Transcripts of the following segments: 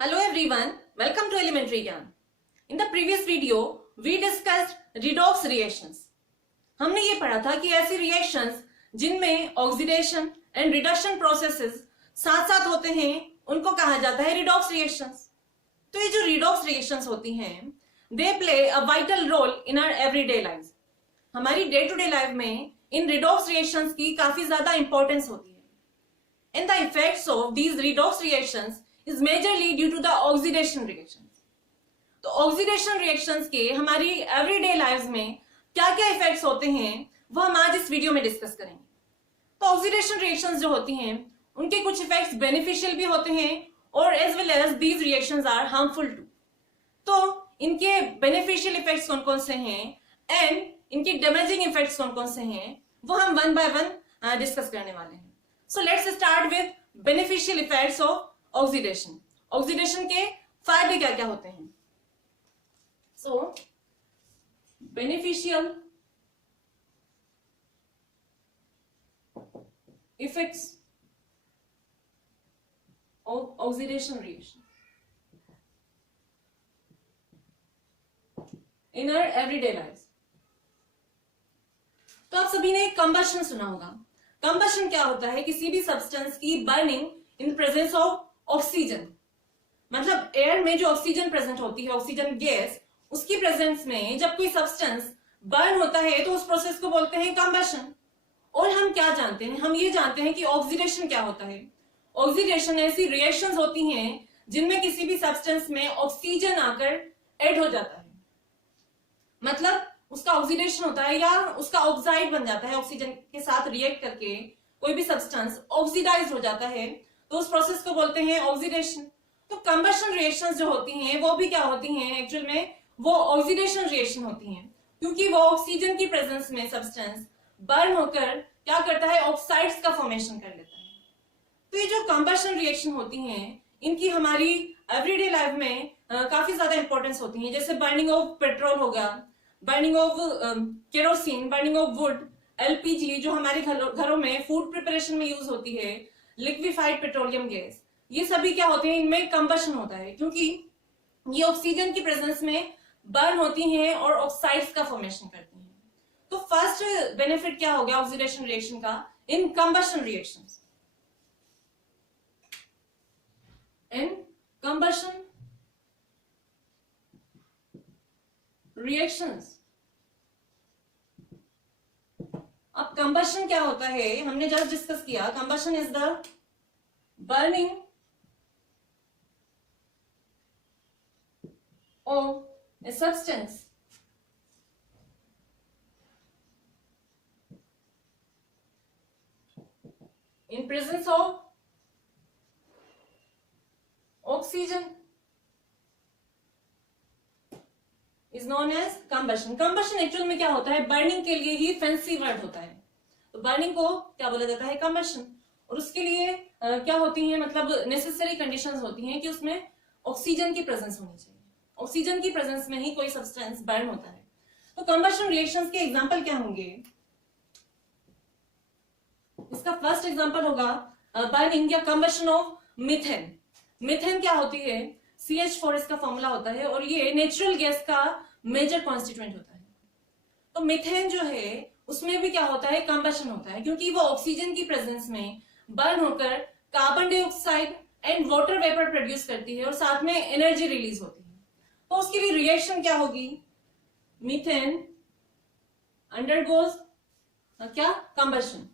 Hello everyone, welcome to Elementary Gyan. In the previous video, we discussed redox reactions. हमने ये पढ़ा था कि ऐसी reactions जिनमें oxidation and reduction processes साथ साथ होते हैं उनको कहा जाता है redox reactions. तो ये जो redox reactions होती हैं they play a vital role in our everyday lives. हमारी day to day life में इन redox reactions की काफी ज्यादा importance होती है. And the effects of these redox reactions is majorly due to the oxidation reactions. तो oxidation reactions के हमारी everyday lives में क्या क्या effects होते हैं वो हम आज इस वीडियो में डिस्कस करेंगे. तो oxidation reactions जो होती हैं उनके कुछ effects beneficial भी होते हैं और as well as these reactions are harmful too. तो इनके beneficial effects कौन कौन से हैं and इनके damaging effects कौन कौन से हैं वो हम one by one डिस्कस करने वाले हैं. So let's start with beneficial effects of oxidation. Oxidation के फायदे क्या क्या होते हैं? So beneficial effects of oxidation reaction in our everyday lives. तो आप सभी ने कंबशन सुना होगा. कंबशन क्या होता है? किसी भी सब्सटेंस की burning in presence of oxygen. मतलब एयर में जो ऑक्सीजन प्रेजेंट होती है, ऑक्सीजन गैस, उसकी प्रेजेंस में जब कोई सब्सटेंस बर्न होता है तो उस प्रोसेस को बोलते हैं कंबशन. और हम क्या जानते हैं? हम ये जानते हैं कि ऑक्सीडेशन क्या होता है. ऑक्सीडेशन ऐसी रिएक्शंस होती हैं जिनमें किसी भी सब्सटेंस में ऑक्सीजन आकर ऐड हो जाता है. मतलब उसका ऑक्सीडेशन होता है या उसका ऑक्साइड बन जाता है. ऑक्सीजन के साथ रिएक्ट करके कोई भी सब्सटेंस ऑक्सीडाइज हो जाता है तो उस प्रोसेस को बोलते हैं ऑक्सीडेशन. तो कंबशन रिएक्शंस जो होती हैं वो भी क्या होती हैं? एक्चुअल में वो ऑक्सीडेशन रिएक्शन होती हैं क्योंकि वो ऑक्सीजन की प्रेजेंस में सब्सटेंस बर्न होकर क्या करता है? ऑक्साइड्स का फॉर्मेशन कर लेता है. तो ये जो कंबशन रिएक्शन होती हैं इनकी हमारी एवरीडे लाइफ में काफी ज्यादा इंपॉर्टेंस होती है. जैसे बर्निंग ऑफ पेट्रोल हो गया, burning of kerosene, burning of would, LPG जो हमारे घरों में फूड प्रिपरेशन में यूज होती है, लिक्विफाइड पेट्रोलियम गैस, ये सभी क्या होते हैं? इनमें कंबशन होता है क्योंकि ये ऑक्सीजन की प्रेजेंस में बर्न होती हैं और ऑक्साइड्स का फॉर्मेशन करती हैं. तो फर्स्ट बेनिफिट क्या हो गया ऑक्सीडेशन रिएक्शन का? इन कंबशन रिएक्शंस. इन कंबशन रिएक्शंस. अब कंबशन क्या होता है हमने जस्ट डिस्कस किया. Combustion is the burning of a substance in presence of oxygen is known as combustion. combustion actual में क्या होता है? बर्निंग के लिए ही फैंसी वर्ड होता है. तो बर्निंग को क्या बोला जाता है? combustion. और उसके लिए क्या होती है? मतलब नेसेसरी कंडीशंस होती हैं कि उसमें ऑक्सीजन की प्रेजेंस होनी चाहिए. ऑक्सीजन की प्रेजेंस में ही कोई सब्सटेंस बर्न होता है. तो कंबशन रिएक्शंस के एग्जांपल क्या होंगे? इसका फर्स्ट एग्जांपल होगा बर्निंग या कंबशन ऑफ मीथेन. मीथेन क्या होती है? CH4 इसका फॉर्मूला होता है और ये नेचुरल गैस का मेजर कॉन्स्टिट्यूएंट होता है. तो मीथेन जो है उसमें भी क्या होता है? कंबशन होता है क्योंकि वो ऑक्सीजन की प्रेजेंस में बर्न होकर carbon dioxide and water vapour produce करती है और साथ में एनर्जी रिलीज होती है. तो उसके लिए रिएक्शन क्या होगी? मीथेन अंडरगोज क्या? कंबशन.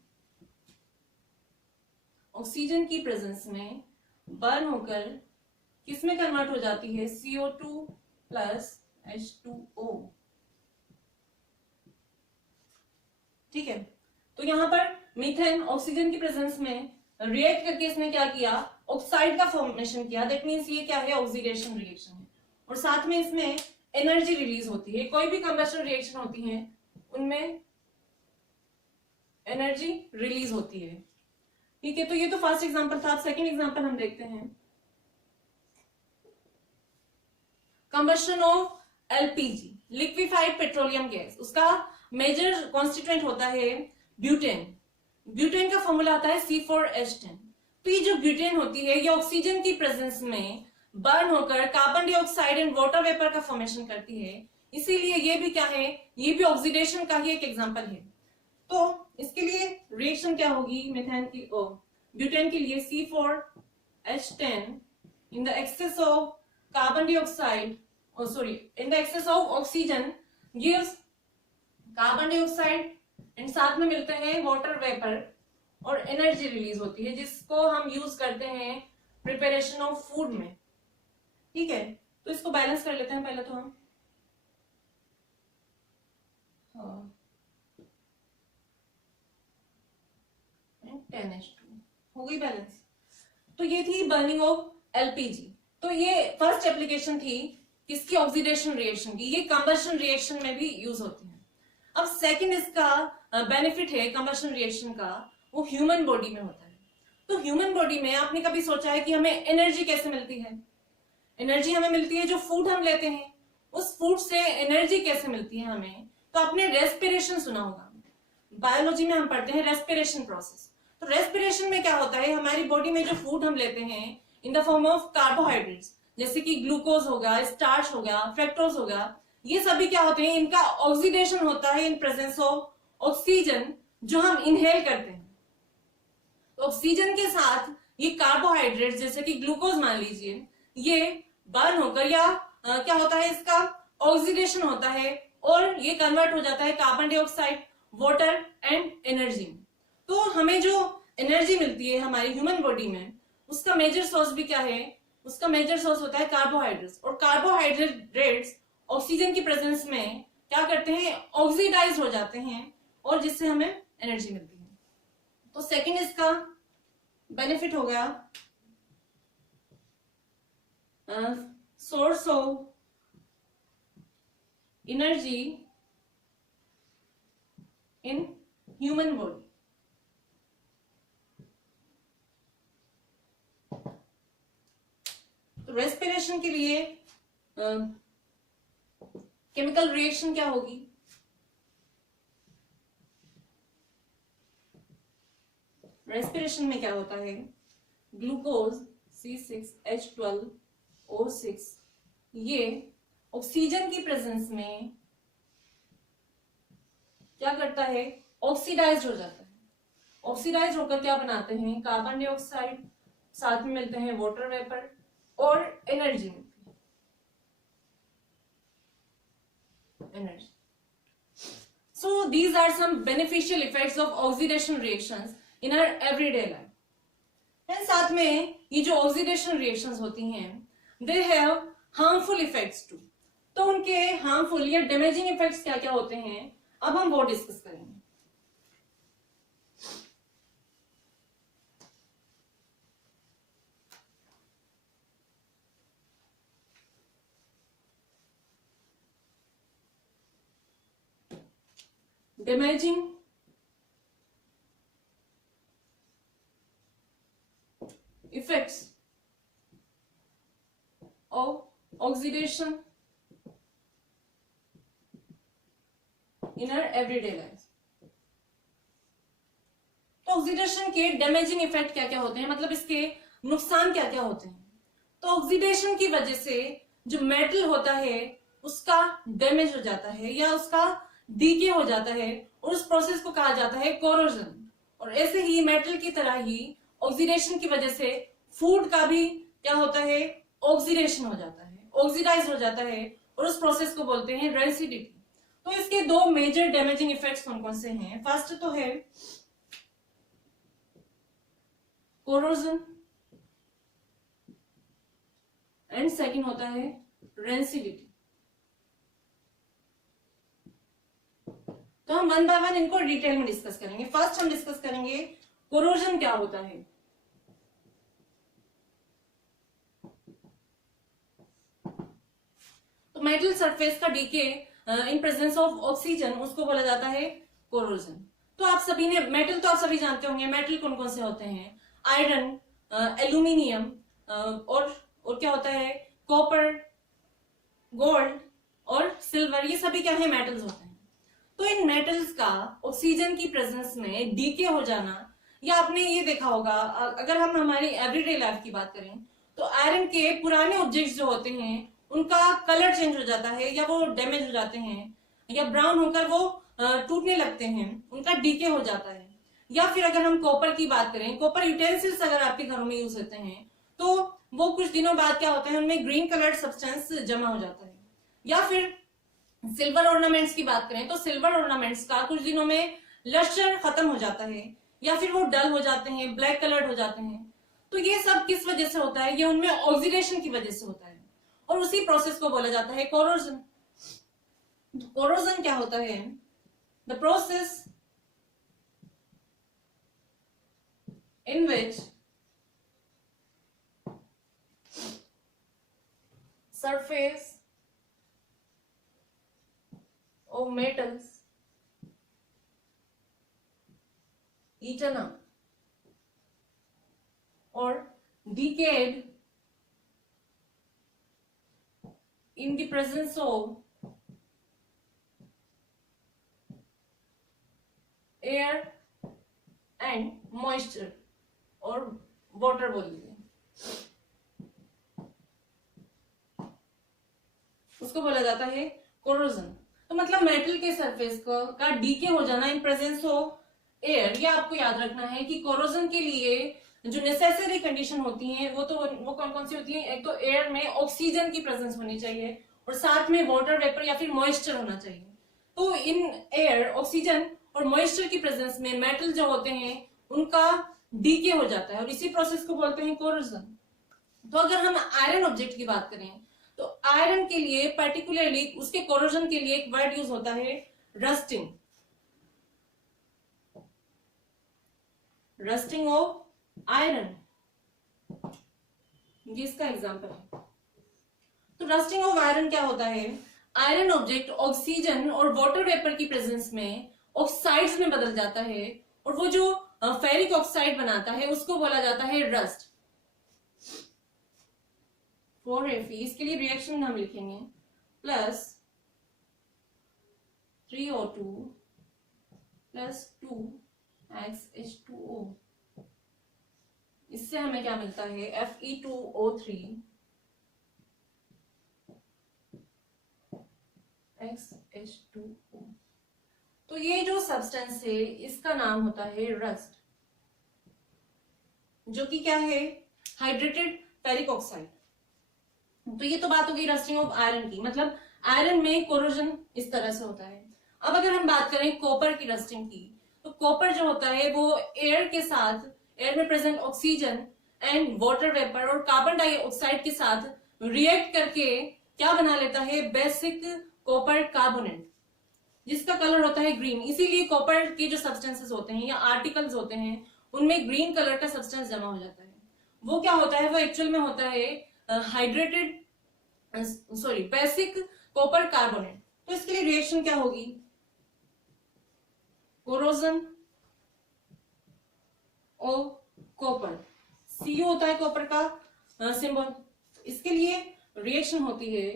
ऑक्सीजन की प्रेजेंस में बर्न होकर किसमें कन्वर्ट हो जाती है? CO2 plus H2O. ठीक है. तो यहां पर मीथेन ऑक्सीजन की प्रेजेंस में रिएक्ट करके इसने क्या किया? ऑक्साइड का फॉर्मेशन किया. दैट मींस ये क्या है? ऑक्सीडेशन रिएक्शन है. और साथ में इसमें एनर्जी रिलीज होती है. कोई भी कंबशन रिएक्शन होती है उनमें एनर्जी रिलीज होती है. ठीक है. तो ये तो फर्स्ट एग्जांपल था. अब सेकंड एग्जांपल हम देखते हैं. Combustion of LPG, liquefied petroleum gas. उसका मेजर कॉन्स्टिट्यूएंट होता है ब्यूटेन. ब्यूटेन का फॉर्मूला आता है C4H10. तो ये जो ब्यूटेन होती है ये ऑक्सीजन की प्रेजेंस में बर्न होकर carbon dioxide and water vapour का फॉर्मेशन करती है, इसीलिए ये भी क्या है, ये भी ऑक्सीडेशन का ही एक एग्जांपल है। तो इसके लिए रिएक्शन क्या होगी, मेथेन की ब्यूटेन के लिए C4H10 in the excess of carbon dioxide, in the excess of oxygen gives carbon dioxide and साथ में मिलते हैं वाटर वेपर और एनर्जी रिलीज होती है, जिसको हम यूज करते हैं प्रिपरेशन ऑफ फूड में। ठीक है, तो इसको बैलेंस कर लेते हैं पहले तो हम। 10H2 हो गई बैलेंस। तो ये थी बर्निंग ऑफ एलपीजी। तो ये फर्स्ट एप्लीकेशन थी किसकी, ऑक्सीडेशन रिएक्शन की। ये कंबशन रिएक्शन में भी यूज होती है। अब सेकंड इसका बेनिफिट है कंबशन रिएक्शन का, वो ह्यूमन बॉडी में होता है। तो ह्यूमन बॉडी में आपने कभी सोचा है कि हमें एनर्जी कैसे मिलती है? एनर्जी हमें मिलती है जो फूड हम लेते हैं, उस फूड से एनर्जी कैसे मिलती है हमें? तो आपने रेस्पिरेशन सुना होगा, बायोलॉजी में हम पढ़ते हैं रेस्पिरेशन प्रोसेस। तो रेस्पिरेशन में क्या होता है, हमारी बॉडी में जो फूड हम लेते हैं in the form of carbohydrates, जैसे कि ग्लूकोज होगा, स्टार्च होगा, फ्रक्टोज होगा, ये सभी क्या होते हैं, इनका ऑक्सीडेशन होता है इन प्रेजेंस ऑफ ऑक्सीजन जो हम इनहेल करते हैं। तो ऑक्सीजन के साथ ये कार्बोहाइड्रेट जैसे कि ग्लूकोज मान लीजिए, ये बर्न होकर या क्या होता है, इसका ऑक्सीडेशन होता है और ये कन्वर्ट हो जाता है carbon dioxide, water and energy. तो हमें जो एनर्जी मिलती है हमारी ह्यूमन बॉडी में, उसका मेजर सोर्स भी क्या है, उसका मेजर सोर्स होता है कार्बोहाइड्रेट्स। और कार्बोहाइड्रेट्स ऑक्सीजन की प्रेजेंस में क्या करते हैं, ऑक्सीडाइज हो जाते हैं और जिससे हमें एनर्जी मिलती है। तो सेकंड इसका बेनिफिट हो गया source of energy in human body. तो रेस्पिरेशन के लिए केमिकल रिएक्शन क्या होगी, रेस्पिरेशन में क्या होता है, ग्लूकोज C6H12O6 ये ऑक्सीजन की प्रेजेंस में क्या करता है, ऑक्सीडाइज हो जाता है। ऑक्सीडाइज होकर क्या बनाते हैं, कार्बन डाइऑक्साइड, साथ में मिलते हैं वाटर वेपर और एनर्जी मिलती है, energy. So these are some beneficial effects of oxidation reactions in our everyday life. And साथ में ये जो oxidation reactions होती हैं, they have harmful effects too. तो उनके harmful या damaging effects क्या क्या होते हैं, अब हम वो डिस्कस करेंगे। Damaging effects of oxidation in our everyday life। तो ऑक्सीडेशन के डैमेजिंग इफेक्ट क्या क्या होते हैं, मतलब इसके नुकसान क्या क्या होते हैं। तो ऑक्सीडेशन की वजह से जो मेटल होता है उसका डैमेज हो जाता है या उसका डीके हो जाता है और उस प्रोसेस को कहा जाता है कोरोजन। और ऐसे ही मेटल की तरह ही ऑक्सीडेशन की वजह से फूड का भी क्या होता है, ऑक्सीडेशन हो जाता है, ऑक्सीडाइज हो जाता है और उस प्रोसेस को बोलते हैं रेसिडिटी। तो इसके दो मेजर डैमेजिंग इफेक्ट्स कौन कौन से हैं, फर्स्ट तो है कोरोजन एंड सेकंड होता है रेंसिडिटी। तो हम वन बाय वन इनको डिटेल में डिस्कस करेंगे। फर्स्ट हम डिस्कस करेंगे कोरोजन क्या होता है। तो मेटल सरफेस का decay in presence of oxygen उसको बोला जाता है कोरोजन। तो आप सभी ने मेटल तो आप सभी जानते होंगे, मेटल कौन कौन से होते हैं, आयरन, एल्यूमिनियम और क्या होता है, कॉपर, गोल्ड और सिल्वर, ये सभी क्या है, मेटल्स होते हैं। तो इन मेटल्स का ऑक्सीजन की प्रेजेंस में डीके हो जाना, या आपने ये देखा होगा अगर हम हमारी एवरीडे लाइफ की बात करें तो आयरन के पुराने ऑब्जेक्ट्स जो होते हैं उनका कलर चेंज हो जाता है, या वो डैमेज हो जाते हैं, या ब्राउन होकर वो टूटने लगते हैं, उनका डीके हो जाता है। या फिर अगर हम कॉपर की बात करें, कॉपर यूटेंसिल्स अगर आपके घरों में यूज होते हैं तो वो कुछ दिनों बाद क्या होता है, उनमें ग्रीन कलर्ड सब्सटेंस जमा हो जाता है। या फिर सिल्वर ऑर्नामेंट्स की बात करें तो सिल्वर ऑर्नामेंट्स का कुछ दिनों में लस्टर खत्म हो जाता है, या फिर वो डल हो जाते हैं, ब्लैक कलर्ड हो जाते हैं। तो ये सब किस वजह से होता है, ये उनमें ऑक्सीडेशन की वजह से होता है, और उसी प्रोसेस को बोला जाता है कोरोजन। कोरोजन क्या होता है? The process in which surface of metals eaten up or decayed in the presence of air and moisture और वाटर बोल दीजिए, उसको बोला जाता है कोरोजन। तो मतलब मेटल के सरफेस का डीके हो जाना इन प्रेजेंस ऑफ एयर। ये आपको याद रखना है कि कोरोजन के लिए जो नेसेसरी कंडीशन होती हैं वो कौन कौन सी होती हैं? एक तो एयर में ऑक्सीजन की प्रेजेंस होनी चाहिए, और साथ में वाटर वेपर या फिर मॉइस्चर होना चाहिए। तो इन एयर, ऑक्सीजन और मॉइस्चर की प्रेजेंस में मेटल जो होते हैं उनका डीके हो जाता है, और इसी प्रोसेस को बोलते हैं कोरोजन। तो अगर हम आयरन ऑब्जेक्ट की बात करें तो आयरन के लिए पर्टिकुलरली उसके कोरोजन के लिए एक वर्ड यूज होता है रस्टिंग। रस्टिंग ऑफ आयरन, ये इसका एग्जांपल है। तो रस्टिंग ऑफ आयरन क्या होता है? आयरन ऑब्जेक्ट ऑक्सीजन और वाटर वेपर की प्रेजेंस में ऑक्साइड्स में बदल जाता है, और वो जो फेरिक ऑक्साइड बनाता है उसको बोला जाता है रस्ट। 4Fe, इसके लिए रिएक्शन हम लिखेंगे प्लस 3O2 प्लस 2XH2O। इससे हमें क्या मिलता है? Fe2O3 XH2O। तो ये जो सब्सटेंस है इसका नाम होता है रस्ट, जो कि क्या है? Hydrated ferric oxide. तो ये तो बात हो गई रस्टिंग ऑफ आयरन की, मतलब आयरन में कोरोजन इस तरह से होता है। अब अगर हम बात करें कॉपर की रस्टिंग की, तो कॉपर जो होता है वो एयर के साथ, एयर में present oxygen and water vapour और कार्बन डाइऑक्साइड के साथ रिएक्ट करके क्या बना लेता है? बेसिक कॉपर कार्बोनेट, जिसका कलर होता है ग्रीन। इसीलिए कॉपर के जो सब्सटेंसेस होते हैं या आर्टिकल्स होते हैं उनमें ग्रीन कलर का सब्सटेंस जमा हो जाता है। वो क्या होता है? वो एक्चुअल में होता है बेसिक कॉपर कार्बोनेट। तो इसके लिए रिएक्शन क्या होगी? कोरोजन ऑफ कॉपर, Cu होता है कॉपर का सिंबल। इसके लिए रिएक्शन होती है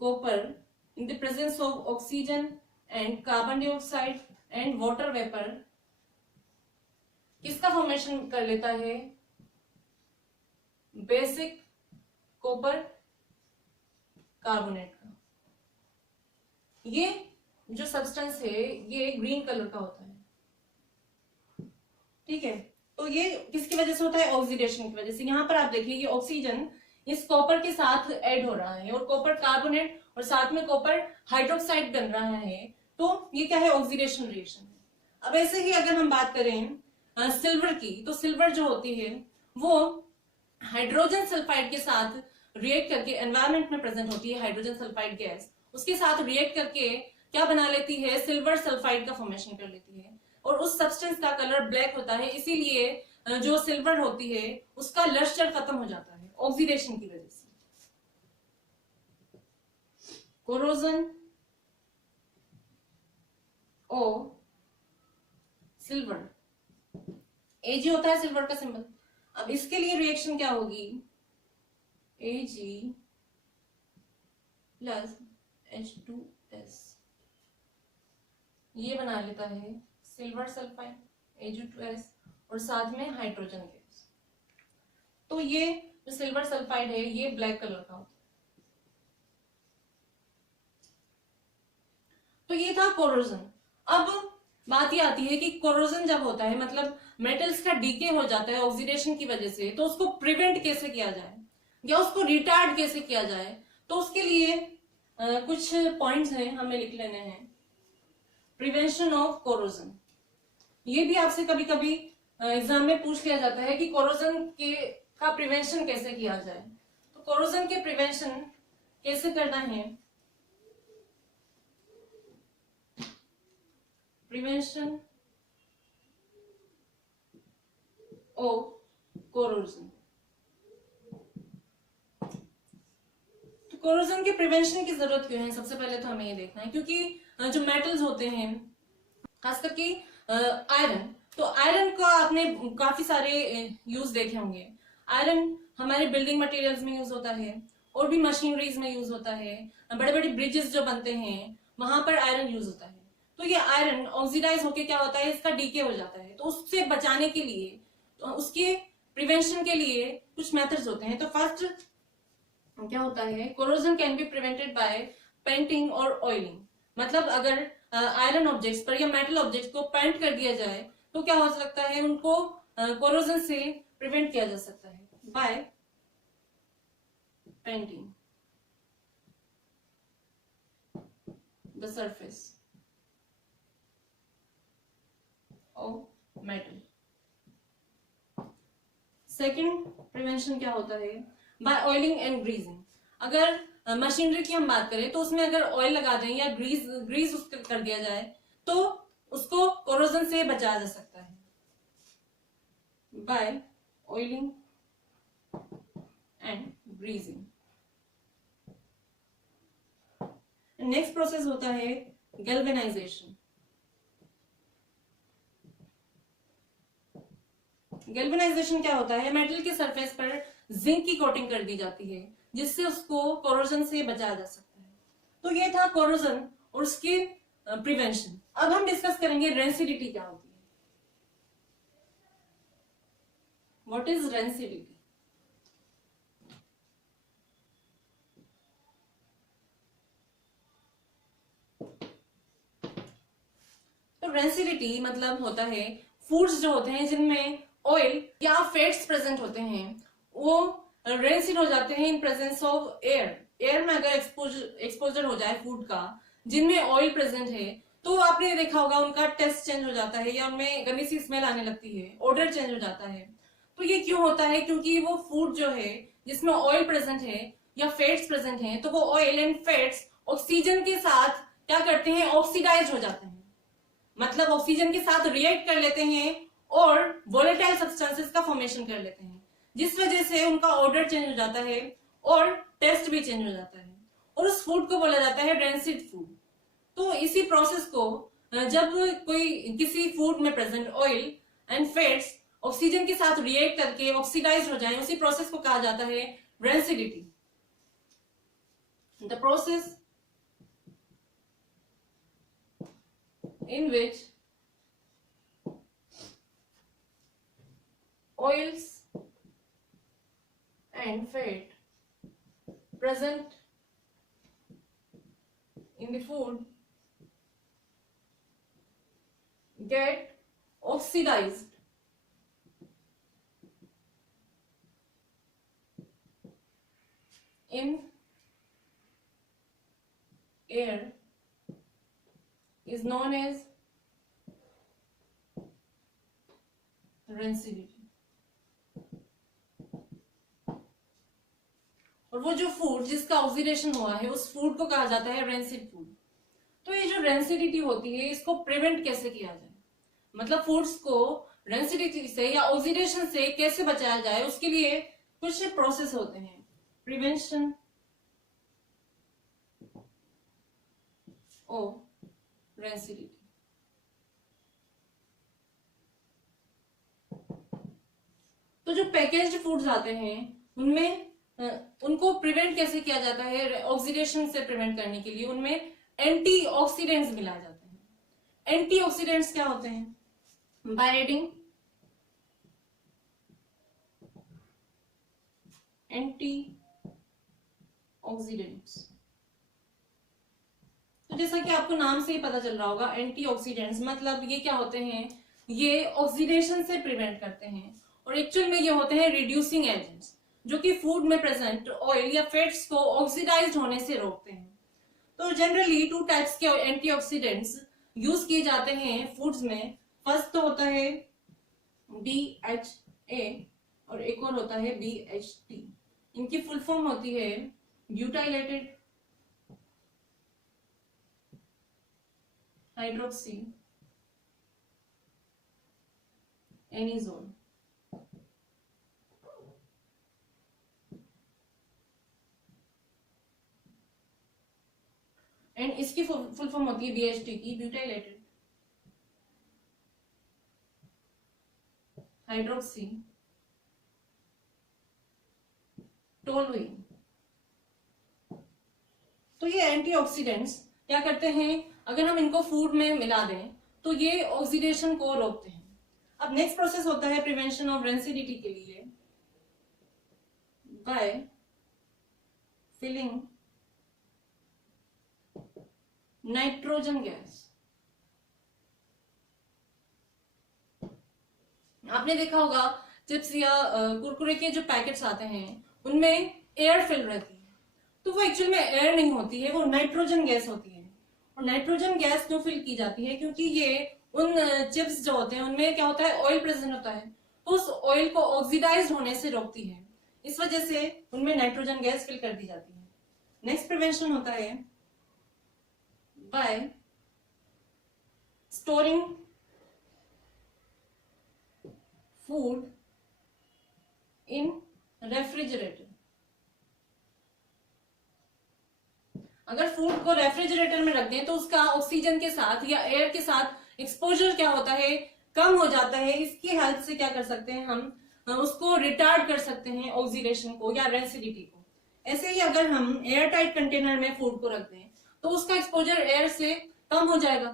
copper in the presence of oxygen and carbon dioxide and water vapor, किसका फॉर्मेशन कर लेता है? बेसिक कॉपर कार्बोनेट का। ये जो सब्सटेंस है ये ग्रीन कलर का होता है, ठीक है। तो ये किसकी वजह से होता है? ऑक्सीडेशन की वजह से। यहां पर आप देखिए ये ऑक्सीजन इस कॉपर के साथ ऐड हो रहा है, और कॉपर कार्बोनेट और साथ में कॉपर हाइड्रोक्साइड बन रहा है, तो ये क्या है? ऑक्सीडेशन रिएक्शन है। अब ऐसे ही अगर हम बात करें सिल्वर की, तो सिल्वर जो होती है वो हाइड्रोजन सल्फाइड के साथ रिएक्ट करके, एनवायरमेंट में प्रेजेंट होती है हाइड्रोजन सल्फाइड गैस, उसके साथ रिएक्ट करके क्या बना लेती है? सिल्वर सल्फाइड का फॉर्मेशन कर लेती है, और उस सब्सटेंस का कलर ब्लैक होता है। इसीलिए जो सिल्वर होती है उसका लस्टर खत्म हो जाता है ऑक्सीडेशन की वजह से। कोरोजन ओ सिल्वर, Ag होता है सिल्वर का सिंबल। अब इसके लिए रिएक्शन क्या होगी? Ag प्लस H2S, ये बना लेता है सिल्वर सल्फाइड Ag2S और साथ में हाइड्रोजन गैस। तो ये जो सिल्वर सल्फाइड है ये ब्लैक कलर का होता है। तो ये था कोरोजन। अब बात ये आती है कि कोरोजन जब होता है मतलब मेटल्स का डीके हो जाता है ऑक्सीडेशन की वजह से, तो उसको प्रिवेंट कैसे किया जाए या उसको रिटार्ड कैसे किया जाए, तो उसके लिए कुछ पॉइंट्स हैं हमें लिख लेने हैं। प्रिवेंशन ऑफ कोरोजन, ये भी आपसे कभी कभी एग्जाम में पूछ लिया जाता है कि कोरोजन के का प्रिवेंशन कैसे किया जाए। तो कोरोजन के प्रिवेंशन कैसे करना है, प्रिवेंशन ऑफ कोरोजन। तो कोरोजन के प्रिवेंशन की जरूरत क्यों है, सबसे पहले तो हमें ये देखना है क्योंकि जो मेटल्स होते हैं खास करके आयरन, तो आयरन का आपने काफी सारे यूज देखे होंगे। आयरन हमारे बिल्डिंग मटेरियल्स में यूज होता है और भी मशीनरीज में यूज होता है, बड़े बड़े ब्रिजेस जो बनते हैं वहां पर आयरन यूज होता है। तो ये आयरन ऑक्सीडाइज होके क्या होता है, इसका डीके हो जाता है। तो उससे बचाने के लिए, तो उसके प्रिवेंशन के लिए कुछ मेथड्स होते हैं। तो फर्स्ट क्या होता है, corrosion can be prevented by painting और ऑयलिंग। मतलब अगर आयरन ऑब्जेक्ट्स पर या मेटल ऑब्जेक्ट्स को पेंट कर दिया जाए तो क्या हो सकता है, उनको कोरोजन से प्रिवेंट किया जा सकता है by painting the surface of metal. Second prevention क्या होता है, बाय ऑयलिंग एंड ग्रीजिंग। अगर मशीनरी की हम बात करें तो उसमें अगर ऑयल लगा दें या ग्रीस उसका कर दिया जाए तो उसको कोरोजन से बचाया जा सकता है by oiling and greasing. Next process होता है गैल्वेनाइजेशन। गैल्वेनाइजेशन क्या होता है, मेटल के सरफेस पर जिंक की कोटिंग कर दी जाती है जिससे उसको कोरोजन से बचाया जा सकता है। तो ये था कोरोजन और उसके प्रिवेंशन। अब हम डिस्कस करेंगे रेंसिडिटी क्या होती है। What is rancidity? तो रेंसिडिटी मतलब होता है फूड्स जो होते हैं जिनमें ऑयल या फैट्स प्रेजेंट होते हैं वो रेंसिड हो जाते हैं इन प्रेजेंस ऑफ एयर। एयर में अगर एक्सपोजर हो जाए फूड का जिनमें ऑयल प्रेजेंट है तो आपने देखा होगा उनका टेस्ट चेंज हो जाता है या उनमें गंदी सी स्मेल आने लगती है, ऑर्डर चेंज हो जाता है। तो ये क्यों होता है, क्योंकि वो फूड जो है जिसमें ऑयल प्रेजेंट है या फैट्स प्रेजेंट है तो वो ऑयल एंड फैट्स ऑक्सीजन के साथ क्या करते हैं, ऑक्सीडाइज हो जाते हैं। मतलब ऑक्सीजन के साथ रिएक्ट कर लेते हैं और वोलेटाइल सब्सटेंसेस का फॉर्मेशन कर लेते हैं, जिस वजह से उनका ऑर्डर चेंज हो जाता है और टेस्ट भी चेंज हो जाता है और उस फूड को बोला जाता है रेंसिड फूड। तो इसी प्रोसेस को जब कोई किसी फूड में present oil and fats oxygen के साथ रिएक्ट करके ऑक्सीडाइज हो जाए, उसी प्रोसेस को कहा जाता है rancidity. The process in which oils and fat present in the food get oxidized in air is known as rancidity. और वो जो फूड जिसका ऑक्सीडेशन हुआ है उस फूड को कहा जाता है रेंसिड फूड। तो ये जो रेंसिडिटी होती है इसको प्रिवेंट कैसे किया जाए, मतलब फूड्स को रेंसिडिटी से या ऑक्सीडेशन से कैसे बचाया जाए, उसके लिए कुछ प्रोसेस होते हैं। Prevention of rancidity. तो जो पैकेज्ड फूड्स आते हैं उनमें उनको प्रिवेंट कैसे किया जाता है, ऑक्सीडेशन से प्रिवेंट करने के लिए उनमें एंटीऑक्सीडेंट्स मिलाए जाते हैं। एंटीऑक्सीडेंट्स क्या होते हैं, बाय एडिंग एंटी ऑक्सीडेंट्स। तो जैसा कि आपको नाम से ही पता चल रहा होगा, एंटीऑक्सीडेंट्स मतलब ये क्या होते हैं, ये ऑक्सीडेशन से प्रिवेंट करते हैं और एक्चुअल में ये होते हैं रिड्यूसिंग एजेंट्स, जो कि फूड में प्रेजेंट ऑयल या फैट्स को ऑक्सीडाइज्ड होने से रोकते हैं। तो जनरली 2 टाइप्स के एंटीऑक्सीडेंट्स यूज किए जाते हैं फूड्स में। फर्स्ट तो होता है BHA और एक और होता है BHT। इनकी फुल फॉर्म होती है ब्यूटाइलेटेड हाइड्रोक्सी एनिजोल। एंड इसकी फुल फॉर्म होती है BHT की, ब्यूटाइलेटेड हाइड्रोक्सी टोलुइन। तो ये एंटीऑक्सीडेंट्स क्या करते हैं, अगर हम इनको फूड में मिला दें तो ये ऑक्सीडेशन को रोकते हैं। अब नेक्स्ट प्रोसेस होता है प्रिवेंशन ऑफ रेंसिडिटी के लिए बाय फिलिंग नाइट्रोजन गैस। आपने देखा होगा चिप्स या कुरकुरे के जो पैकेट्स आते हैं उनमें एयर फिल रहती है, तो वो एक्चुअल में एयर नहीं होती है, वो नाइट्रोजन गैस होती है। और नाइट्रोजन गैस क्यों फिल की जाती है, क्योंकि ये उन चिप्स जो होते हैं उनमें क्या होता है, ऑयल प्रेजेंट होता है, तो उस ऑयल को ऑक्सीडाइज होने से रोकती है, इस वजह से उनमें नाइट्रोजन गैस फिल कर दी जाती है। नेक्स्ट प्रिवेंशन होता है बाय स्टोरिंग फूड इन रेफ्रिजरेटर। अगर फूड को रेफ्रिजरेटर में रख दें तो उसका ऑक्सीजन के साथ या एयर के साथ एक्सपोजर क्या होता है, कम हो जाता है। इसकी हेल्प से क्या कर सकते हैं, हम उसको रिटार्ड कर सकते हैं ऑक्सीडेशन को या रेंसिडिटी को। ऐसे ही अगर हम एयर टाइट कंटेनर में फूड को रख दें तो उसका एक्सपोजर एयर से कम हो जाएगा।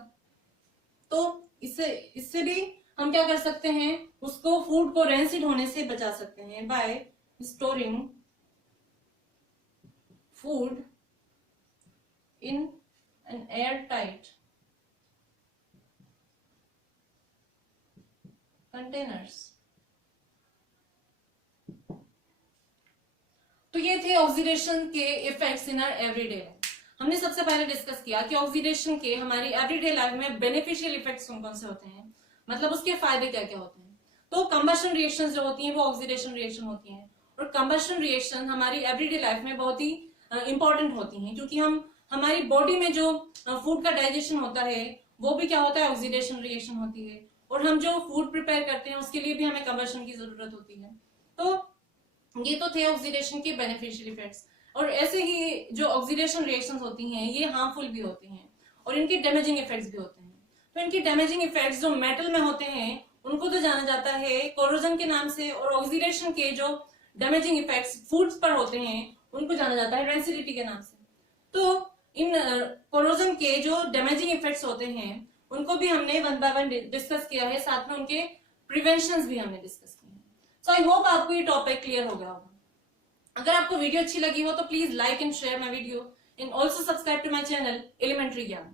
तो इससे भी हम क्या कर सकते हैं, उसको फूड को रेंसिड होने से बचा सकते हैं by storing food in an airtight containers. तो ये थे ऑक्सीडेशन के effects in our everyday life. हमने सबसे पहले डिस्कस किया कि ऑक्सीडेशन के हमारी एवरीडे लाइफ में बेनिफिशियल इफेक्ट्स कौन कौन से होते हैं, मतलब उसके फायदे क्या क्या होते हैं। तो कंबशन रिएक्शंस जो होती हैं वो ऑक्सीडेशन रिएक्शन होती हैं, और कंबशन रिएक्शन हमारी एवरीडे लाइफ में बहुत ही इंपॉर्टेंट होती हैं, क्योंकि हमारी बॉडी में जो फूड का डाइजेशन होता है वो भी क्या होता है, ऑक्सीडेशन रिएक्शन होती है, और हम जो फूड प्रिपेयर करते हैं उसके लिए भी हमें कंबशन की जरूरत होती है। तो ये तो थे ऑक्सीडेशन के बेनिफिशियल इफेक्ट्स। और ऐसे ही जो ऑक्सीडेशन रिएक्शंस होती हैं ये हार्मफुल भी होती हैं और इनके डैमेजिंग इफेक्ट्स भी होते हैं। तो इनके डैमेजिंग इफेक्ट्स जो मेटल में होते हैं उनको तो जाना जाता है कोरोजन के नाम से, और ऑक्सीडेशन के जो डैमेजिंग इफेक्ट्स फूड्स पर होते हैं उनको जाना जाता है रेंसिडिटी के नाम से। तो इन कोरोजन के जो डैमेजिंग इफेक्ट्स होते हैं उनको भी हमने वन बाय वन डिस्कस किया है, साथ में उनके प्रिवेंशंस भी हमने डिस्कस किए हैं। सो आई होप आपको ये टॉपिक क्लियर हो गया होगा। अगर आपको वीडियो अच्छी लगी हो तो please like and share my video and also subscribe to my channel Elementary Gyan.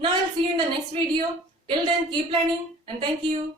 Now I'll see you in the next video. Till then, keep learning and thank you.